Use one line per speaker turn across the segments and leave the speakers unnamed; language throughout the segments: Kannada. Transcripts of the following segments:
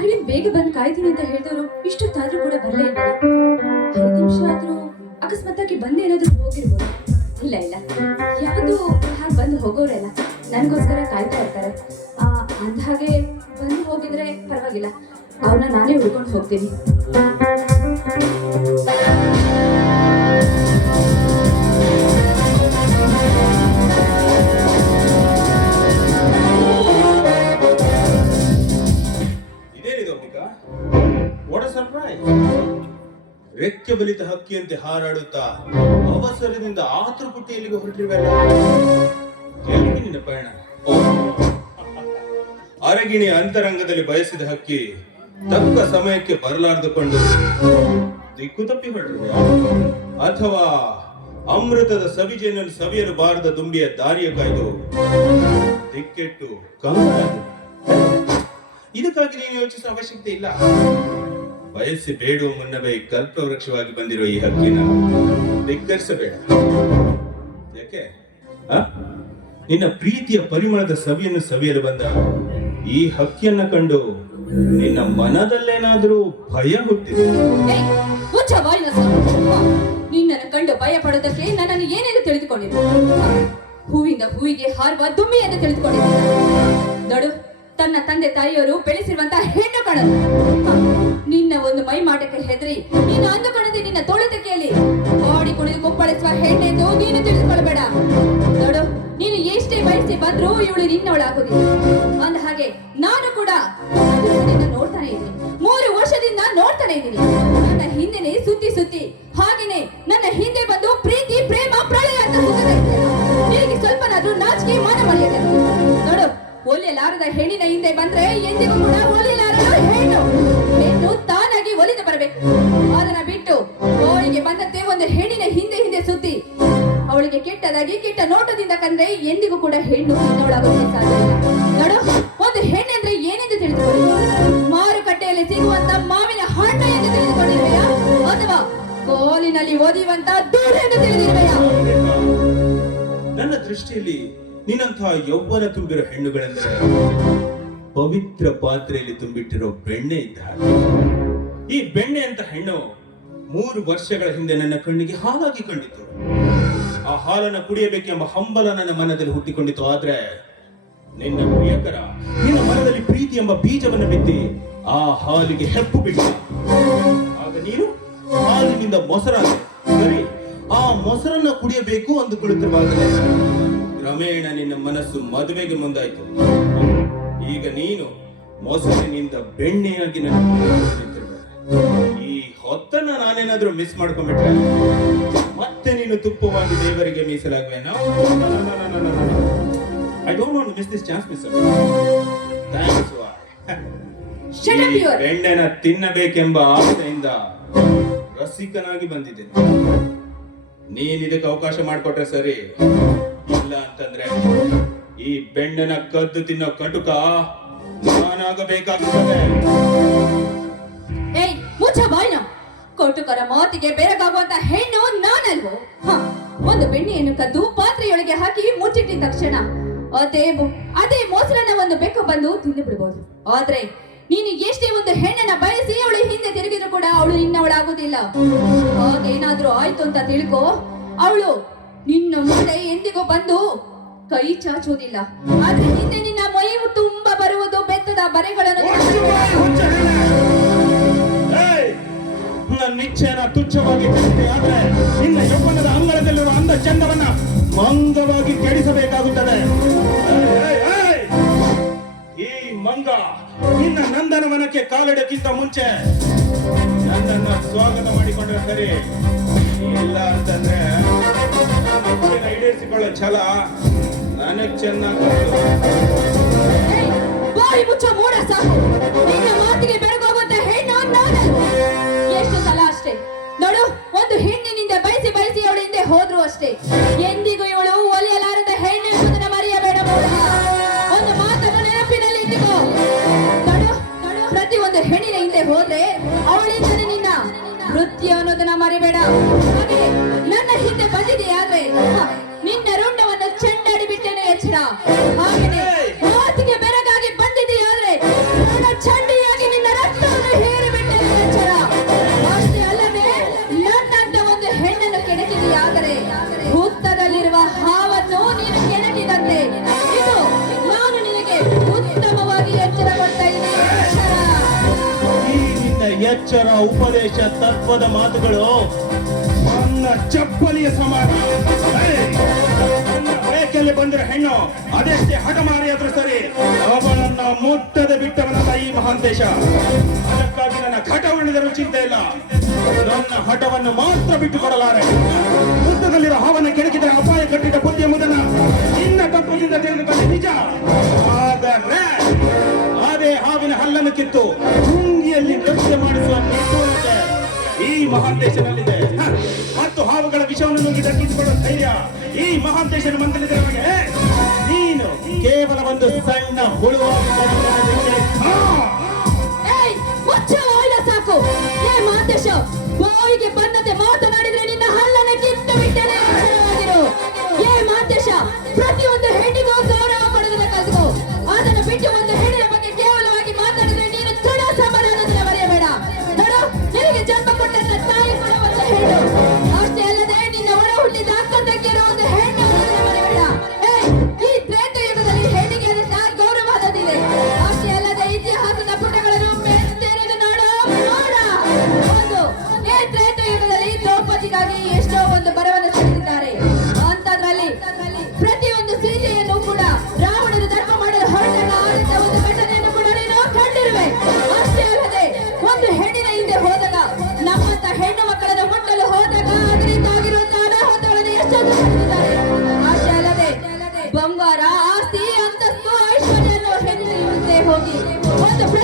ಅರವಿಂದ್ ಬೇಗ ಬಂದು ಕಾಯ್ತೀನಿ ಅಂತ ಹೇಳಿದವರು ಇಷ್ಟೊತ್ತಾದ್ರೂ ಕೂಡ ಬರಲೇ ಇಲ್ಲ. ಐದು ನಿಮಿಷ ಆದ್ರೂ ಅಕಸ್ಮಾತಾಗಿ ಬಂದು ಏನಾದ್ರೂ ಹೋಗಿರ್ಬೋದು. ಇಲ್ಲ ಇಲ್ಲ. ಯಾವುದು ಹಾಗೆ ಬಂದು ಹೋಗೋರೆಲ್ಲ ನನಗೋಸ್ಕರ ಕಾಯ್ತಾ ಇರ್ತಾರೆ. ಅಂದ ಹಾಗೆ ಬಂದು ಹೋಗಿದ್ರೆ ಪರವಾಗಿಲ್ಲ. ಅವನ್ನ ನಾನೇ ಉಳ್ಕೊಂಡು ಹೋಗ್ತೀನಿ.
ರೆಕ್ಕೆ ಬಲಿತ ಹಕ್ಕಿಯಂತೆ ಹಾರಾಡುತ್ತಾ ಅವಸರದಿಂದ ಆತುರ ಪುಟ್ಟಿ ಹೊರಟಿರುವಲ್ಲ ಎಲ್ಲಿಗೆ ಪಯಣ. ಓ, ಅರಗಿಣಿ ಅಂತರಂಗದಲ್ಲಿ ಬಯಸಿದ ಹಕ್ಕಿ ತಕ್ಕ ಸಮಯಕ್ಕೆ ಬರಲಾರ್ದುಕೊಂಡು ದಿಕ್ಕು ತಪ್ಪಿ ಹೊರಟಿದೆ ಅಥವಾ ಅಮೃತದ ಸವಿಜೇನಲ್ಲಿ ಸವಿಯಲು ಬಾರದ ದುಂಬಿಯ ದಾರಿಯ ಕಾಯ್ದು ದಿಕ್ಕೆಟ್ಟು. ಇದಕ್ಕಾಗಿ ನೀನು ಯೋಚಿಸುವ ಅವಶ್ಯಕತೆ ಇಲ್ಲ. ಬಯಸಿ ಬೇಡುವ ಮುನ್ನವೇ ಕಲ್ಪವೃಕ್ಷವಾಗಿ ಬಂದಿರುವ ಈ ಹಕ್ಕಿನ ಧಿಕ್ಕರಿಸಬೇಡ. ಯಾಕೆ? ನಿನ್ನ ಪ್ರೀತಿಯ ಪರಿಮಳದ ಸವಿಯನ್ನು ಸವಿಯಲು ಬಂದ ಈ ಹಕ್ಕಿಯನ್ನ ಕಂಡು ನಿನ್ನ ಮನದಲ್ಲೇನಾದರೂ ಭಯ ಹುಟ್ಟಿದೆ.
ನಿನ್ನನ್ನು ಕಂಡು ಭಯ ಪಡೋದಕ್ಕೆ ನನ್ನನ್ನು ಏನೆಂದು ತಿಳಿದುಕೊಂಡಿದ್ದೆ? ಹೂವಿಂದ ಹೂವಿಗೆ ಹಾರುವ ದುಮ್ಮಿ ಎಂದು ತಿಳಿದುಕೊಂಡಿದ್ದೆ. ನೋಡು, ತನ್ನ ತಂದೆ ತಾಯಿಯವರು ಬೆಳೆಸಿರುವಂತ ಹೆಣ್ಣು ಕಣಲು ನಿನ್ನ ಒಂದು ಮೈ ಮಾಟಕ್ಕೆ ಹೆದರಿ. ನೀನು ಅಂದುಕೊಳ್ಳದೆ ನಿನ್ನ ತೋಳುತಕ್ಕೆಯಲ್ಲಿ ಓಡಿ ಕುಣಿದು ಕುಪ್ಪಳಿಸುವ ಹೆಣ್ಣೆಂದು ನೀನು ತಿಳಿದುಕೊಳ್ಳಬೇಡ. ನೋಡು, ನೀನು ಎಷ್ಟೇ ಬಯಸಿ ಬಂದ್ರೂ ಇವಳು ನಿನ್ನವಳಾಗುದಿಲ್ಲ ಅಂದ ಹಾಗೆ ನಾನು ಕೂಡ ನೋಡ್ತಾನೆ ಇದ್ದೀನಿ. ಮೂರು ವರ್ಷದಿಂದ ನೋಡ್ತಾನೆ ಇದ್ದೀನಿ. ನನ್ನ ಹಿಂದೆನೆ ಸುತ್ತಿ ಸುತ್ತಿ, ಹಾಗೇನೆ ನನ್ನ ಹಿಂದೆ ಬಂದು ಪ್ರೀತಿ, ಪ್ರೇಮ, ಪ್ರಳಯ ಅಂತ. ನಿನಗೆ ಸ್ವಲ್ಪನಾದ್ರೂ ನಾಚಿಕೆ ಮಾನ ಮರ್ಯಾದೆ ನೋಡು, ಒಲಿಯಲಾರದ ಹೆಣ್ಣಿನ ಹಿಂದೆ ಬಂದ್ರೆ ಎಂದಿಗೂ ಕೂಡ ಒಲಿಯಲಾರದು ಹೆಣ್ಣು ಹೆಣ್ಣು. ಒಲಿದು ಬರಬೇಕು. ಅದನ್ನ ಬಿಟ್ಟು ಅವಳಿಗೆ ಬಂದಂತೆ ಒಂದು ಹೆಣ್ಣಿನ ಹಿಂದೆ ಹಿಂದೆ ಸುದ್ದಿ ಅವಳಿಗೆ ಕೆಟ್ಟದಾಗಿ ಕೆಟ್ಟ ನೋಟದಿಂದ ಕಂದ್ರೆ ಎಂದಿಗೂ ಕೂಡ ಹೆಣ್ಣು ಇಲ್ಲ. ನೋಡು, ಒಂದು ಹೆಣ್ಣೆಂದ್ರೆ ಏನೆಂದು ತಿಳಿದುಕೊಳ್ಳಿ? ಮಾರುಕಟ್ಟೆಯಲ್ಲಿ ಸಿಗುವಂತ ಮಾವಿನ ಹಣ್ಣು ಎಂದು ತಿಳಿದುಕೊಂಡಿರುವೆಯಾ ಅಥವಾ ಕೋಲಿನಲ್ಲಿ ಓದಿಯುವಂತ ದೂರ ಎಂದು
ನನ್ನ ದೃಷ್ಟಿಯಲ್ಲಿ ನಿನ್ನಂತಹ ಯೌವನ ತುಂಬಿರೋ ಹೆಣ್ಣುಗಳೆಂದರೆ ಪವಿತ್ರ ಪಾತ್ರೆಯಲ್ಲಿ ತುಂಬಿಟ್ಟಿರೋ ಬೆಣ್ಣೆ ಇದ್ದ. ಈ ಬೆಣ್ಣೆ ಅಂತ ಹೆಣ್ಣು ಮೂರು ವರ್ಷಗಳ ಹಿಂದೆ ನನ್ನ ಕಣ್ಣಿಗೆ ಹಾಲಾಗಿ ಕಂಡಿತು. ಆ ಹಾಲನ್ನು ಕುಡಿಯಬೇಕೆಂಬ ಹಂಬಲ ನನ್ನ ಮನದಲ್ಲಿ ಹುಟ್ಟಿಕೊಂಡಿತು ಆದ್ರೆ ನಿನ್ನ ಪ್ರಿಯಕರ, ನಿನ್ನ ಮನದಲ್ಲಿ ಪ್ರೀತಿ ಎಂಬ ಬೀಜವನ್ನು ಬಿತ್ತಿ ಆ ಹಾಲಿಗೆ ಹೆಪ್ಪು ಬಿಟ್ಟು ಆಗ ನೀನು ಹಾಲಿನಿಂದ ಮೊಸರಾದ. ಸರಿ, ಆ ಮೊಸರನ್ನ ಕುಡಿಯಬೇಕು ಅಂದುಕೊಳ್ಳುತ್ತಿರುವಾಗಲೇ ಕ್ರಮೇಣ ನಿನ್ನ ಮನಸ್ಸು ಮದುವೆಗೆ ಮುಂದಾಯಿತು. ಈಗ ನೀನು ಮೊಸರಿನಿಂದ ಬೆಣ್ಣೆಯಾಗಿ ನನ್ನ. ಈ ಹೊತ್ತನ್ನ ನಾನೇನಾದ್ರೂ ಮಿಸ್ ಮಾಡ್ಕೊಂಡ್ಬಿಟ್ರೆ ಮತ್ತೆ ನೀನು ತುಪ್ಪವಾಗಿ ದೇವರಿಗೆ ಮೀಸಲಾಗುವೆ? I don't want miss this chance miss ಬೆಣ್ಣೆನ ತಿನ್ನಬೇಕೆಂಬ ಆಸೆಯಿಂದ ರಸಿಕನಾಗಿ ಬಂದಿದೆ ನೀನ್ ಇದಕ್ಕೆ ಅವಕಾಶ ಮಾಡಿಕೊಟ್ರೆ ಸರಿ. ಇಲ್ಲ ಅಂತಂದ್ರೆ ಈ ಬೆಣ್ಣೆನ ಕದ್ದು ತಿನ್ನೋ ಕಟುಕ ನಾನಾಗಬೇಕಾಗುತ್ತದೆ
ಏಯ್ ಕೋಟುಕರ ಮಾತಿಗೆ ಬೆರಗಾಗುವಂತ ಹೆಣ್ಣು ನಾನಲ್ವೋ? ಒಂದು ಬೆಣ್ಣೆಯನ್ನು ಕದ್ದು ಪಾತ್ರೆಯೊಳಗೆ ಹಾಕಿ ಮುಚ್ಚಿಟ್ಟಿದ ತಕ್ಷಣ ಅದೇ ಅದೇ ಮೊಸರನ್ನ ಒಂದು ಬೆಕ್ಕು ಬಂದು ತಿಂದು ಬಿಡ್ಬೋದು ಆದ್ರೆ ನೀನು ಎಷ್ಟೇ ಒಂದು ಹೆಣ್ಣನ್ನ ಬಯಸಿ ಅವಳು ಹಿಂದೆ ತಿರುಗಿದ್ರು ಕೂಡ ಅವಳು ನಿನ್ನವಳಾಗುದಿಲ್ಲ ಏನಾದ್ರೂ ಆಯ್ತು ಅಂತ ತಿಳ್ಕೋ, ಅವಳು ನಿನ್ನ ಮುಂದೆ ಎಂದಿಗೂ ಬಂದು ಕೈ ಚಾಚುವುದಿಲ್ಲ. ಆದ್ರೆ ಹಿಂದೆ ನಿನ್ನ ಮೈ ತುಂಬಾ ಬರುವುದು ಬೆತ್ತದ ಬರೆಗಳನ್ನು!
ನನ್ನ ನಿಚ್ಚೆಯನ್ನ ತುಚ್ಛವಾಗಿ ಕೆಡಿಸಿ ಆದ್ರೆ ನಿನ್ನ ಯೌವನದ ಅಂಗಳದಲ್ಲಿರುವ ಅಂದ ಚಂದವನ್ನ ಮಂಗವಾಗಿ ಕೆಡಿಸಬೇಕಾಗುತ್ತದೆ! ಈ ಮಂಗ ನಿನ್ನ ನಂದನವನಕ್ಕೆ ಕಾಲಿಡಕ್ಕಿಂತ ಮುಂಚೆ ನನ್ನನ್ನ ಸ್ವಾಗತ ಮಾಡಿಕೊಂಡ್ರೆ ಸರಿ? ಇಲ್ಲ ಅಂತಂದ್ರೆ ಈಡೇರಿಸಿಕೊಳ್ಳೋ ಛಲ ನನಗ್ ಚೆನ್ನಾಗಿ
ಎಚ್ಚರ
ಉಪದೇಶ, ತತ್ವದ ಮಾತುಗಳು. ನನ್ನ ಚಪ್ಪಲಿಯ ಸಮಾನ ಬಯಕೆಯಲ್ಲಿ ಬಂದಿರೋ ಹೆಣ್ಣು, ಅದೆಷ್ಟೇ ಹಠಮಾರಿ ಆದ್ರೂ ಸರಿ, ಅವನನ್ನ ಮುಟ್ಟದೆ ಬಿಟ್ಟವನಲ್ಲ ಈ ಮಹಾಂತೇಶ. ಅದಕ್ಕಾಗಿ ನನ್ನ ಘಟ ಉಳಿದರೂ ಚಿಂತೆ ಇಲ್ಲ. ನನ್ನ ಹಠವನ್ನು ಮಾತ್ರ ಬಿಟ್ಟು ಕೊಡಲಾರೆ ಮುದ್ದದಲ್ಲಿರೋ ಹಾವನ್ನ ಕೆಡಕಿದ್ರೆ ಅಪಾಯ ಕಟ್ಟಿದ ಬುದ್ಧಿ ಮುದನ ನಿನ್ನ ತತ್ವದಿಂದ ತಿಳಿದುಕೊಂಡ ನಿಜ. ಆದರೆ ಅದೇ ಹಾವಿನ ಹಲ್ಲನ್ನು ಕಿತ್ತು ಹುಂಗಿಯಲ್ಲಿ ನೃತ್ಯ ಮಾಡಿಸುವ ನಿಪುಣತೆ ಈ ಮಹಾಂತೇಶನಲ್ಲಿದೆ ಮತ್ತು ಹಾವುಗಳ ವಿಷವನ್ನು ನುಂಗಿ ದಕ್ಕಿಸಿಕೊಳ್ಳುವ ಧೈರ್ಯ ಈ ಮಹಾಂತೇಶನ ಮಂದಿರದ ನಮಗೆ. ನೀನು ಕೇವಲ ಒಂದು ಸಣ್ಣ ಹುಳುವಾಗಿ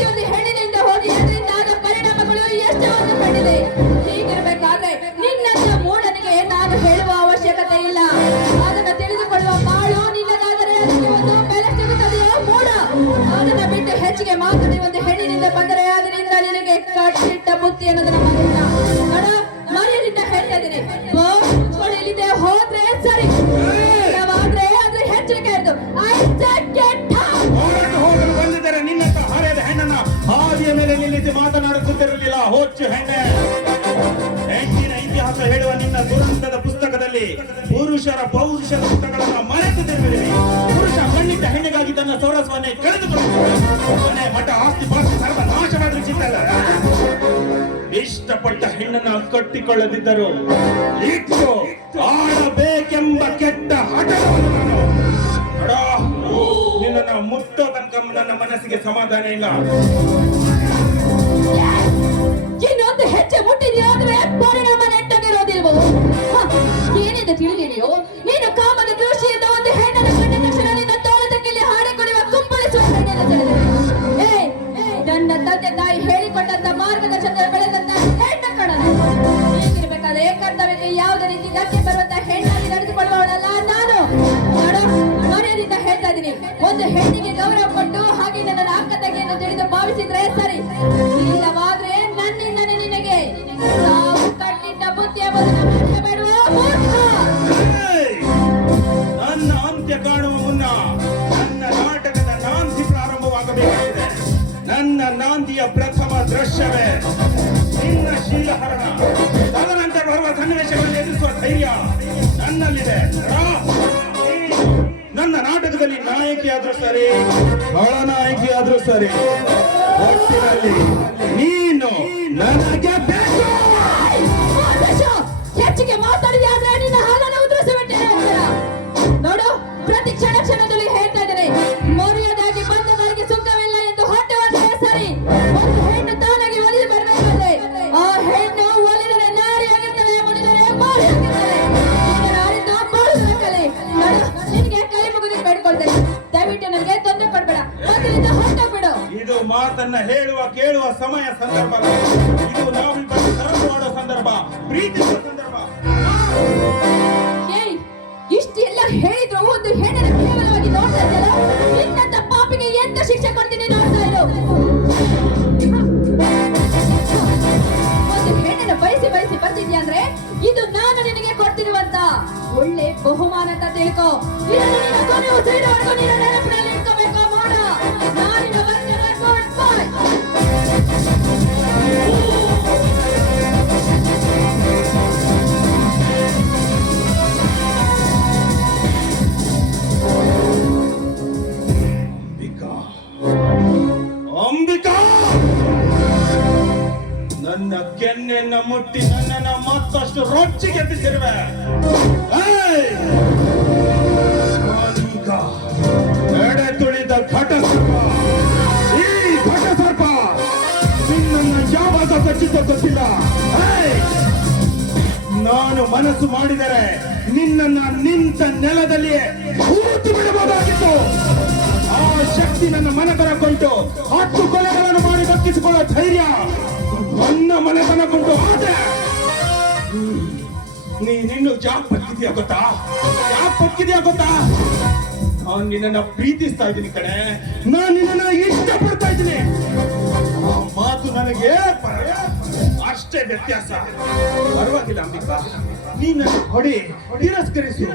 ಒಂದು ಪ್ರತಿಯೊಂದು ಹೆಣ್ಣಿನಿಂದ ಹೋಗಿ
ಹೊಚ್ಚು ಹೆಣ್ಣೆ ಹೆಣ್ಣಿನ ಇತಿಹಾಸ ಹೇಳುವ ನಿನ್ನ ದುರಂತದ ಪುಸ್ತಕದಲ್ಲಿ ಪುರುಷರ ಪೌರುಷದ ಪುಟಗಳನ್ನು ಮರೆತು ತಿರುಗಿರಿ ಪುರುಷ ಕಣ್ಣಿಟ್ಟ ಹೆಣ್ಣಿಗಾಗಿ ತನ್ನ ಸೌರಸ್ವನ್ನೇ ಮನೆ ಮಠ ಆಸ್ತಿ ಪಾಸ್ತಿ ಸರ್ವ ನಾಶವಾದ್ರೆ ಚಿಂತಲ್ಲ ಇಷ್ಟಪಟ್ಟ ಹೆಣ್ಣನ್ನ ಕಟ್ಟಿಕೊಳ್ಳದಿದ್ದರು ಇಟ್ಟು ಆಡಬೇಕೆಂಬ ಕೆಟ್ಟ ಹಠವನ್ನು ನಾನು ಅಡಾ, ನಿನ್ನನ್ನ ಮುಟ್ಟೋ ತನಕ ನನ್ನ ಮನಸ್ಸಿಗೆ ಸಮಾಧಾನ ಇಲ್ಲ.
ಯಾವುದೇ ರೀತಿ ಧಕ್ಕೆ ಬರುವಂತ ಹೆಣ್ಣಾಗಿ ನಡೆದುಕೊಳ್ಳುವವಳಲ್ಲ ನಾನು. ಮರ್ಯಾದಿಂದ ಹೇಳ್ತಾ ಇದ್ದೀನಿ ಒಂದು ಹೆಣ್ಣಿಗೆ ಗೌರವ ಕೊಟ್ಟು ಹಾಗೆ ನನ್ನ ಅಕ್ಕ ತಂಗಿಯನ್ನು ತಿಳಿದು ಭಾವಿಸಿದ್ರೆ ಸರಿ. ಇಲ್ಲವಾದ್ರೆ ನನ್ನಿಂದನೇ ನಿನಗೆ ನಾವು ಕಟ್ಟಿಟ್ಟ ಬುದ್ಧಿ ಎಂಬುದನ್ನು ಬೇಡುವ!
ನನ್ನ ಅಂತ್ಯ ನನ್ನ ನಾಟಕದ ನಾಂತಿ ಪ್ರಾರಂಭವಾಗಬೇಕಾಗಿದೆ. ನನ್ನ ನಾಂದಿಯ ಪ್ರಥಮ ದೃಶ್ಯವೇ ನಿನ್ನ ಶೀಲಹರಣ. ಧೈರ್ಯ ನನ್ನಲ್ಲಿದೆ. ನನ್ನ ನಾಟಕದಲ್ಲಿ ನಾಯಕಿ ಆದ್ರೂ ಸರಿ
ಒಳ ನಾಯಕಿ ಆದ್ರೂ ಸರಿ
ಒಟ್ಟಿನಲ್ಲಿ ಮಾತನ್ನ ಹೇಳುವ, ಕೇಳುವ ಸಮಯ ಸಂದರ್ಭ. ಇದು ನಾವಿಬ್ಬರು ಸರಕು ಮಾಡೋ ಸಂದರ್ಭ. ಪ್ರೀತಿಸುವ ಸಂದರ್ಭ.
ಇಷ್ಟೆಲ್ಲ ಹೇಳಿದ್ರು ಒಂದು ಹೆಣ್ಣನ್ನು ಕೇವಲವಾಗಿ ನೋಡ್ತಾ ಇದ್ದಲ್ಲ ನಿನ್ನಂತ ಪಾಪಿಗೆ ಎಂತ ಶಿಕ್ಷೆ ಕೊಡ್ತೀನಿ
ರೊಚ್ಚಿಗೆ ಎಬ್ಬಿಸಿರುವೆ ಎಡೆ ತುಳಿದ ಘಟ ಈ ಘಟ ಸರ್ಪ ನಿನ್ನನ್ನು ಯಾವಾಗ ಕಚ್ಚಿತೋ ಗೊತ್ತಿಲ್ಲ! ನಾನು ಮನಸ್ಸು ಮಾಡಿದರೆ ನಿನ್ನನ್ನ ನಿಂತ ನೆಲದಲ್ಲಿಯೇ ಹೂತು ಬಿಡಬಹುದಾಗಿತ್ತು. ಆ ಶಕ್ತಿ ನನ್ನ ಮನೆತನ ಕೊಂಟು ಹತ್ತು ಕೊಲೆಗಳನ್ನು ಮಾಡಿ ದಕ್ಕಿಸಿಕೊಳ್ಳೋ ಧೈರ್ಯ ನನ್ನ ಮನೆತನ ಕೊಂಟು ನೀ ನಿನ್ನು ಯಾಕೆ ಗೊತ್ತಾ? ಯಾಕೆ ಬದುಕಿದ್ಯಾ ಗೊತ್ತಾ? ನಾನು ನಿನ್ನನ್ನ ಪ್ರೀತಿಸ್ತಾ ಇದ್ದೀನಿ ಕಣೆ. ನಾನು ನಿನ್ನನ್ನ ಇಷ್ಟಪಡ್ತಾ ಇದ್ದೀನಿ. ಆ ಮಾತು ನನಗೆ ಅಷ್ಟೇ ವ್ಯತ್ಯಾಸ. ಪರವಾಗಿಲ್ಲ ಅಂಬಿಕಾ ನೀನು ಹೊಡಿ, ತಿರಸ್ಕರಿಸು.